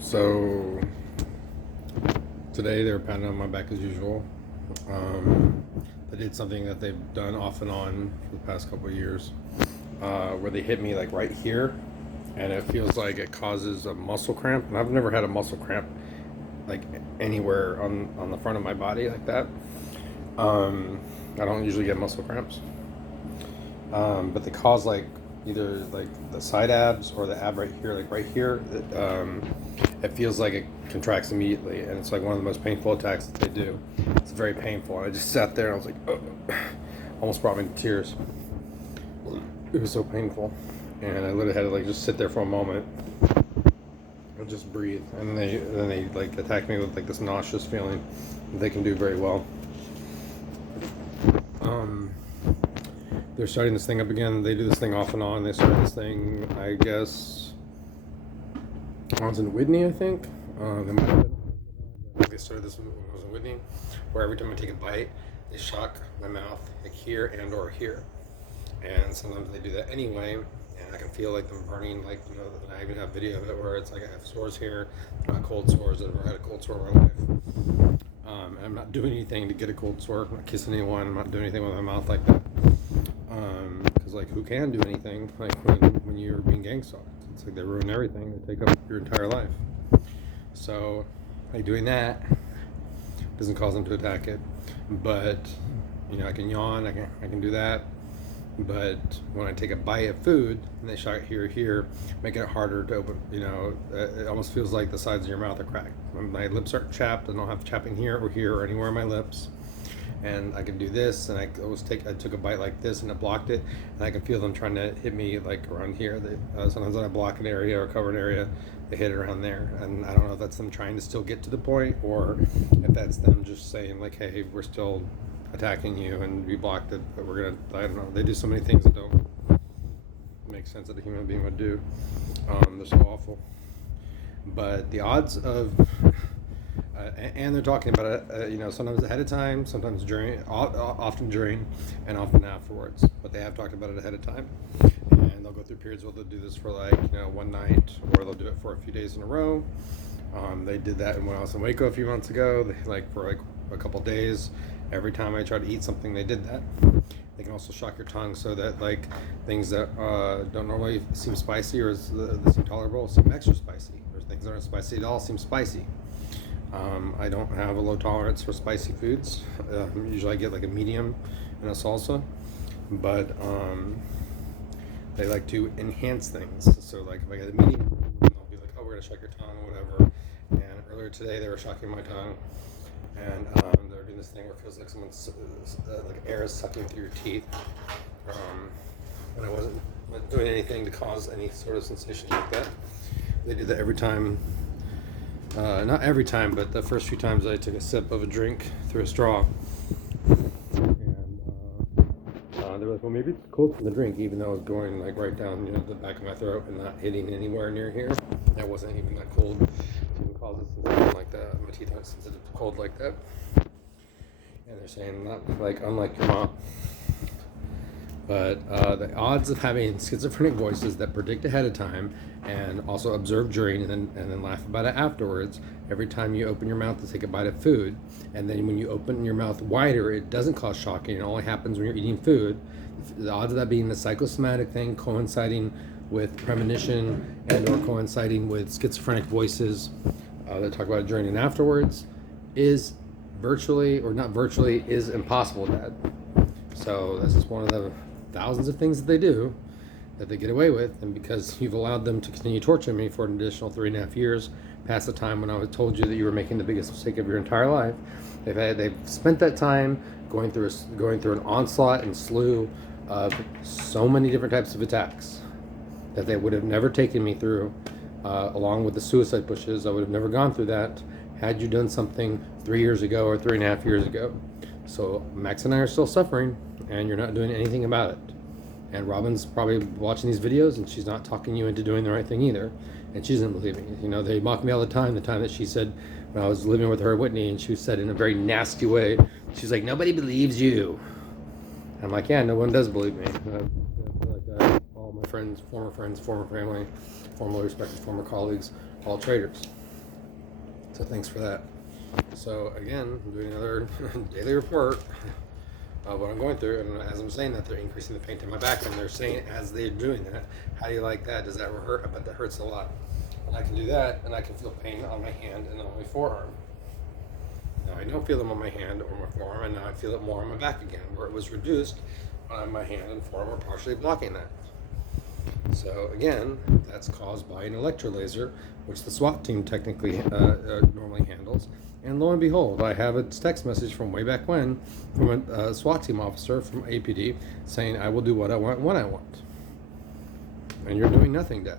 So today they were pounding on my back as usual. They did something that they've done off and on for the past couple of years, where they hit me like right here, and it feels like it causes a muscle cramp. And I've never had a muscle cramp like anywhere on the front of my body like that. I don't usually get muscle cramps, but they cause like either like the side abs or the ab right here, like right here. It feels like it contracts immediately, and it's like one of the most painful attacks that they do. It's very painful. I just sat there and I was like, oh, almost brought me to tears. It was so painful, and I literally had to like just sit there for a moment and just breathe. And then they like attacked me with like this nauseous feeling that they can do very well. They're starting this thing up again. They do this thing off and on. They started this thing, I guess, I was in Whitney, I think. They started this when I was in Whitney, where every time I take a bite, they shock my mouth, like here and or here. And sometimes they do that anyway, and I can feel like them burning, like, you know, I even have video of it where it's like I have sores here, not cold sores. I've never had a cold sore in my life. I'm not doing anything to get a cold sore. I'm not kissing anyone. I'm not doing anything with my mouth like that. Because like, who can do anything like when you're being gang stalked? It's like they ruin everything. They take up your entire life. So like doing that doesn't cause them to attack it. But you know, I can yawn. I can do that. But when I take a bite of food and they shock it here, making it harder to open, you know, it almost feels like the sides of your mouth are cracked. My lips aren't chapped. I don't have chapping here or anywhere on my lips. And I can do this, and I took a bite like this, and it blocked it, and I can feel them trying to hit me like around here. Sometimes when I block an area or cover an area, they hit it around there, and I don't know if that's them trying to still get to the point, or if that's them just saying like, hey, we're still attacking you, and we blocked it, but we're gonna, I don't know. They do so many things that don't make sense that a human being would do. They're so awful. But the odds of and they're talking about it, you know, sometimes ahead of time, sometimes during, often during, and often afterwards. But they have talked about it ahead of time, and they'll go through periods where they'll do this for like, you know, one night, or they'll do it for a few days in a row. They did that when I was in Waco a few months ago. They, like for like a couple days, every time I tried to eat something, they did that. They can also shock your tongue so that like things that don't normally seem spicy or seem tolerable seem extra spicy, or things that aren't spicy at all seem spicy. I don't have a low tolerance for spicy foods. Usually I get like a medium and a salsa, but they like to enhance things. So like if I get a medium, they'll be like, oh, we're gonna shock your tongue or whatever. And earlier today they were shocking my tongue, and they're doing this thing where it feels like someone's like air is sucking through your teeth. And I wasn't doing anything to cause any sort of sensation like that. They do that every time. Not every time, but the first few times I took a sip of a drink through a straw. And they were like, well, maybe it's cold from the drink, even though it was going like right down, you know, the back of my throat and not hitting anywhere near here. That wasn't even that cold to even cause a sensation like that. My teeth aren't sensitive to cold like that. And they're saying, not like, unlike your mom. But the odds of having schizophrenic voices that predict ahead of time and also observe during and then laugh about it afterwards, every time you open your mouth to take a bite of food, and then when you open your mouth wider, it doesn't cause shocking. It only happens when you're eating food. The odds of that being the psychosomatic thing coinciding with premonition and or coinciding with schizophrenic voices that talk about it during and afterwards is virtually, or not virtually, is impossible, Dad. So this is one of the thousands of things that they do that they get away with, and because you've allowed them to continue torturing me for an additional 3.5 years past the time when I was told you that you were making the biggest mistake of your entire life, they've spent that time going through an onslaught and slew of so many different types of attacks that they would have never taken me through, along with the suicide pushes. I would have never gone through that had you done something 3 years ago or 3.5 years ago. So Max and I are still suffering, and you're not doing anything about it. And Robin's probably watching these videos, and she's not talking you into doing the right thing either. And she doesn't believe me. You know, they mock me all the time that she said, when I was living with her at Whitney, and she said in a very nasty way, she's like, nobody believes you. I'm like, yeah, no one does believe me. I feel like I follow my friends, former family, formerly respected former colleagues, all traders. So thanks for that. So again, I'm doing another daily report of what I'm going through, and as I'm saying that, they're increasing the pain in my back, and they're saying as they're doing that, how do you like that? Does that hurt? I bet that hurts a lot. And I can do that, and I can feel pain on my hand and on my forearm. Now I don't feel them on my hand or my forearm, and now I feel it more on my back again, where it was reduced on my hand and forearm are partially blocking that. So again, that's caused by an electrolaser, which the SWAT team technically normally handles. And lo and behold, I have a text message from way back when from a SWAT team officer from APD saying, I will do what I want when I want. And you're doing nothing, Dad.